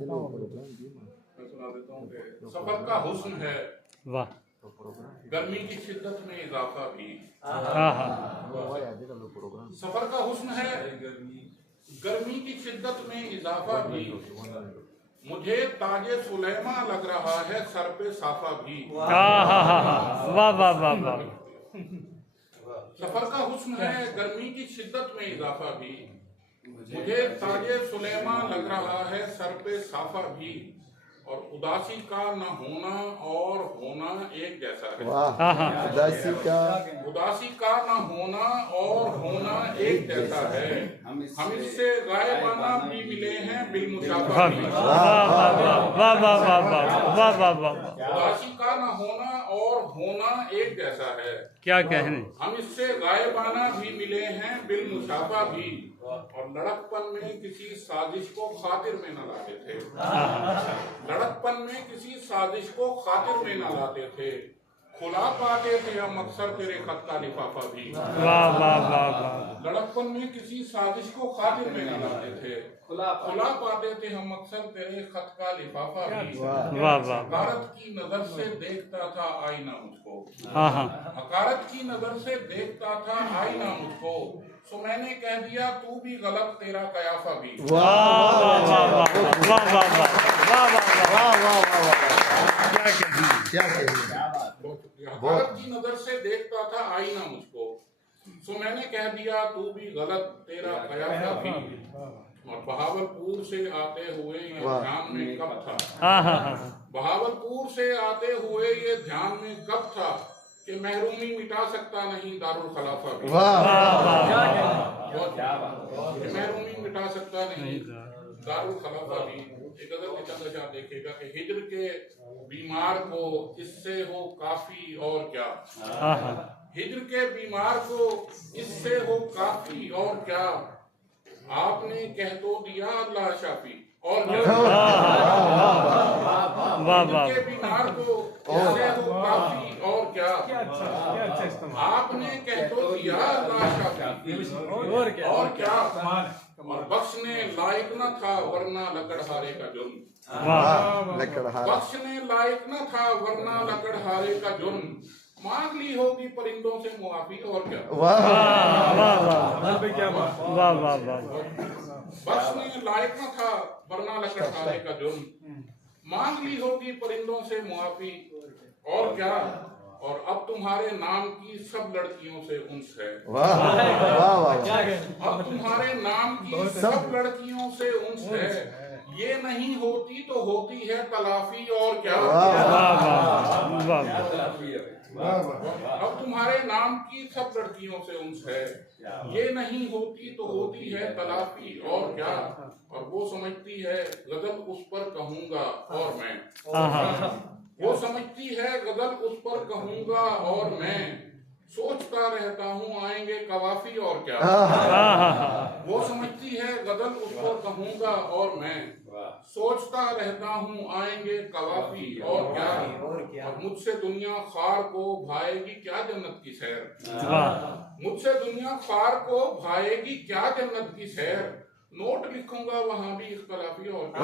सुना देता हूँ कि सफर का हुस्न है, वाह, गर्मी की शिद्दत में इजाफा भी। हाँ हाँ, सफर का हुस्न है, गर्मी की शिद्दत में इजाफा भी। मुझे ताजे सुलेमा लग रहा है, सर पे साफा भी। हाँ हाँ हाँ, वाह वाह वाह वाह, सफर का हुस्न है, गर्मी की शिद्दत में इजाफा भी। मुझे ताजे सुलेमा लग रहा है, सर पे साफा भी। और उदासी का न होना और होना एक जैसा है। हाँ हाँ, उदासी का न होना और होना एक जैसा है। हम इससे गायबाना भी मिले हैं, बिलमुशाफा भी। वाह वाह वाह वाह वाह वाह वाह वाह वाह, उदासी का न होना और होना एक जैसा है। क्या कहने, हम इससे गायबाना भी मिले हैं, बिलमुशाफा भी। और लड़कपन में किसी साजिश को खातिर में न लाते थे। लड़कपन में किसी साजिश को खातिर में न लाते थे। खुला पाते थे हम अक्सर तेरे खत का लिफाफा भी। वाह वाह वाह वाह, लड़कपन में किसी साजिश को खातिर में न लाते थे। खुला पाते थे हम अक्सर तेरे खत का लिफाफा भी। वाह वाह, हकारत की नजर से देखता था आईना मुझको। हाँ हाँ, हकारत की नजर से देखता था आईना मुझको। सो मैंने कह दिया तू भी गलत, तेरा कयाफा भी। वाह वाह वाह वाह वाह वाह वाह वाह वाह, क्या कहने, हकारत की नजर से देखता था आईना मुझको। सो मैंने कह दिया तू भी गलत, तेरा कयाफा भी। और बहावलपुर से आते हुए ये ध्यान में कब था। हाँ हाँ हाँ, बहावलपुर से आते हुए ये ध्यान में कब था कि महरूमी मिटा सकता नहीं दारुल खलाफा भी। महरूमी मिटा सकता नहीं दारुल खलाफा भी। एक अगर के चंद्रशा देखेगा कि हिज्र के बीमार को इससे हो काफी और क्या। हाँ हाँ, हिज्र के बीमार को इससे हो काफी और क्या। आपने कह तो दिया अल्लाह शाफी और क्या। वाह हिज्र वाह, के बीमार को इससे हो काफी और क्या। आपने कह तो दिया अल्लाह शाफी और क्या। और बख्शने लायक न था वरना लकड़हारे का जुर्म। वाह, बख्शने लायक न था वरना लकड़हारे का जुर्म। मांग ली होगी परिंदों से मुआफी और क्या। वाह वाह वाह वाह वाह, बख्शने लायक न था वरना लकड़हारे का जुर्म। मांग ली होगी परिंदों से मुआफी और क्या। और अब तुम्हारे नाम की सब लड़कियों से उन्स है। अब तुम्हारे नाम की सब लड़कियों से उन्स है। ये नहीं होती तो होती है तलाफी और क्या। अब तुम्हारे नाम की सब लड़कियों से उन्स है। ये नहीं होती तो होती है तलाफी और क्या। और वो समझती है गजल उस पर कहूंगा और मैं। वो समझती है गजल उस पर कहूंगा और मैं। सोचता रहता हूँ आएंगे कवाफी और क्या। वो समझती है गजल उस पर कहूंगा और मैं। सोचता रहता हूँ आएंगे कवाफी और क्या। और मुझसे दुनिया खार को भाएगी क्या जन्नत की सैर। मुझसे दुनिया खार को भाएगी क्या जन्नत की सैर। नोट लिखूंगा वहां भी इख्तलाफी और क्या।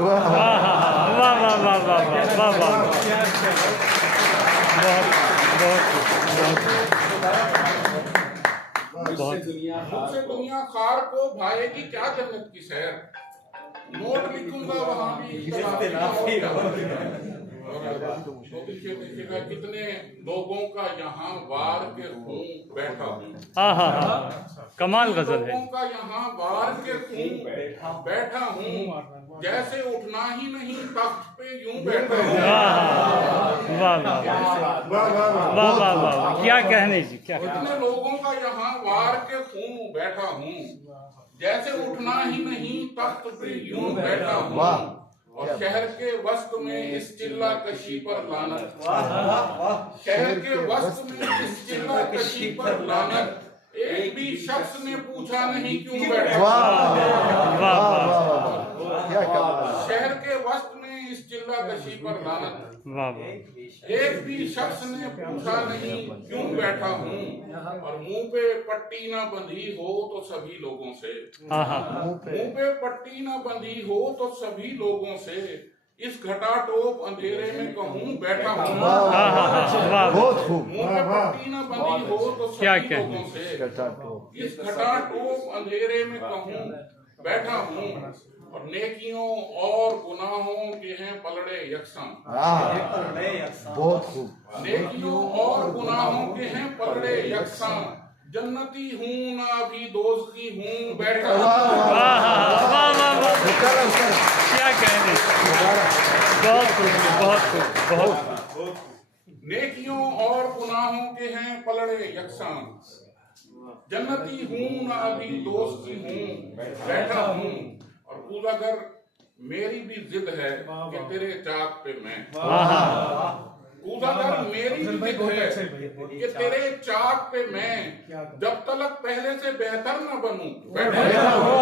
मुझसे दुनिया खार को भाएगी क्या जन्नत की सैर। नोट लिखूंगा वहां भी इख्तलाफी और क्या। देखिएगा कितने लोगों का यहाँ वार के खून बैठा हूँ। हाँ हाँ हाँ, कमाल गजल है। लोगों का यहाँ वार के खून बैठा हूँ। जैसे उठना ही नहीं तख्त पे यूं बैठा हूँ। वाह वाह वाह वाह, क्या कहने जी, क्या। कितने लोगों का यहाँ वार के खून बैठा हूँ। जैसे उठना ही नहीं तख्त पे यूं बैठा हूँ। और शहर के वस्त में इस चिल्ला कशी पर लानत। शहर के वस्त में इस चिल्ला कशी पर लानत। एक भी शख्स ने पूछा नहीं क्यों बैठा। वाह वाह क्या कमाल है। शहर के वस्त में इस चिल्ला कशी पर लानत। वाह वाह एक भी शख्स ने पूछा नहीं क्यों बैठा हूँ, और मुंह पे पट्टी ना बंधी हो तो सभी लोगों से, मुंह पे पट्टी ना बंधी हो तो सभी लोगों से, इस घटाटोप अंधेरे में कहूँ बैठा हूँ। बहुत खूब। मुंह पे पट्टी ना बंधी हो तो क्या सभी कहने। लोगों से, इस घटाटोप अंधेरे में कहूँ बैठा हूँ, और नेकियों और गुनाहों के हैं पलड़े यकसम। बहुत खूब। नेकियों और गुनाहों के हैं पलड़े यकसम, जन्नती हूँ ना अभी दोज़खी हूँ बैठा हूँ। क्या कहने। बहुत खूब बहुत खूब बहुत खूब। नेकियों और गुनाहों के हैं पलड़े यकसम, जन्नती हूँ ना अभी दोस्ती हूँ बैठा हूँ, और पूजागर मेरी भी जिद है कि तेरे चाक पे मैं, पूजागर मेरी भी जिद है कि तेरे चाक पे मैं, जब तलक पहले से बेहतर न बनूं बैठा हूँ।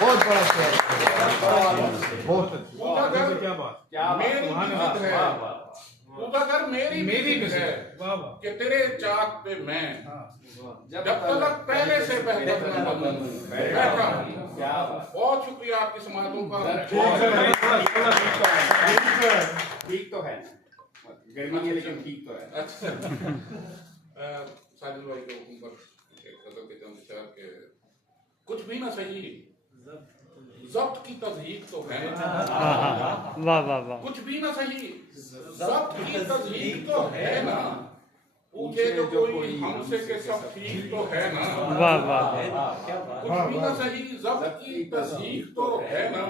बहुत बड़ा शेर। बहुत पूजागर मेरी भी जिद है, पूजागर मेरी भी जिद है कि तेरे चाक पे मैं, जब तलक पहले से बेहतर न बनूं बैठा हूँ। बहुत शुक्रिया आपकी समातों का। ठीक तो है, गर्मी है लेकिन ठीक तो है। अच्छा साजिद भाई के हुक्म पर एक सदर के जन विचार के कुछ भी ना सही, जब्त की तज़हीक तो है ना। वाह वाह वाह। कुछ भी ना सही, जब्त की तज़हीक तो है ना, पूछे जो कोई हमसे के सब ठीक तो है ना। वाह वाह। कुछ भी ना सही, जब्त की तज़हीक तो है ना,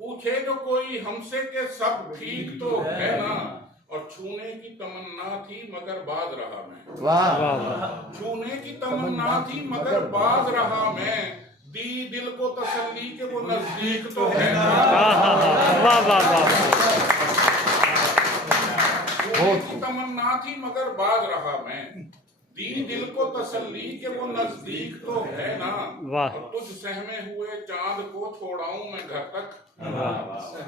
पूछे जो कोई हमसे के सब ठीक तो है ना, और छूने की तमन्ना थी मगर बाज रहा मैं, वाह। छूने की तमन्ना थी मगर बाज रहा मैं, दी दिल को तसल्ली के वो नजदीक तो है ना। वाह वाह वाह। छूने की तमन्ना थी मगर बाज रहा मैं, दी दिल को तसल्ली के वो नजदीक तो है ना। वाह। और तुझ सहमे हुए चांद को छोड़ाऊं मैं घर तक,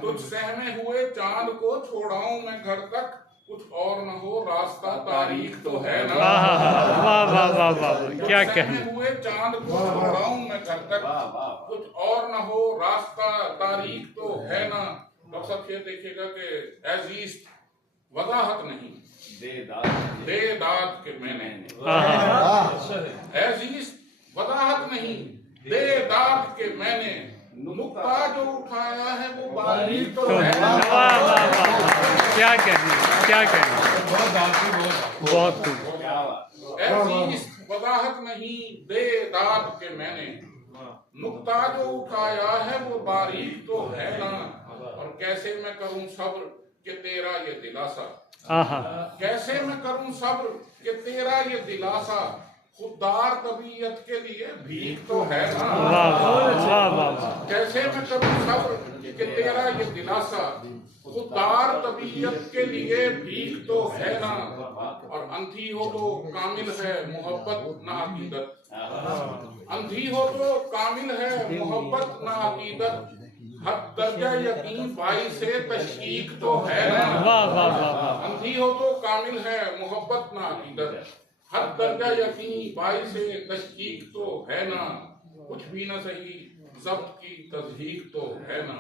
तुझ सहमे हुए चांद को छोड़ाऊं मैं घर तक, कुछ और न हो रास्ता तारीख तो है ना। वाह वाह वाह वाह वाह। क्या कहने। सहमे हुए चांद को छोड़ाऊं मैं घर तक, कुछ और न हो रास्ता तारीख तो है ना। डॉक्टर साहब ये देखिएगा कि अजीज वजाहत नहीं, दे दाद के मैंने, अजीज वजाहत नहीं, दे दाद के मैंने, नुक्ता जो उठाया है वो बारीक तो है। वाह वाह वाह। क्या कहने क्या कहने। बहुत खूब। अजीज वजाहत नहीं, दे दाद के मैंने, नुक्ता जो उठाया है वो बारीक तो है ना। और कैसे मैं करूं सब्र कि तेरा ये दिलासा, कैसे मैं करूं सब्र कि तेरा ये दिलासा, खुददार तबीयत के लिए भीख तो है ना। कैसे मैं करूं सब्र कि तेरा ये दिलासा, खुददार तबीयत के लिए भीख तो है ना। और अंधी हो तो कामिल है मोहब्बत ना अकीदत, अंधी हो तो कामिल है मोहब्बत ना अकीदत, हद दर्जा यकीन भाई से तशकीक तो है ना। अंधी हो तो कामिल है मोहब्बत ना अकीदत, हद दर्जा यकीन भाई से तशकीक तो है ना। कुछ भी ना सही, जब्त की तज़हीक तो है ना,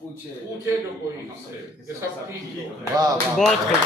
पूछे जो कोई हमसे ये सब ठीक तो है। बहुत खूब।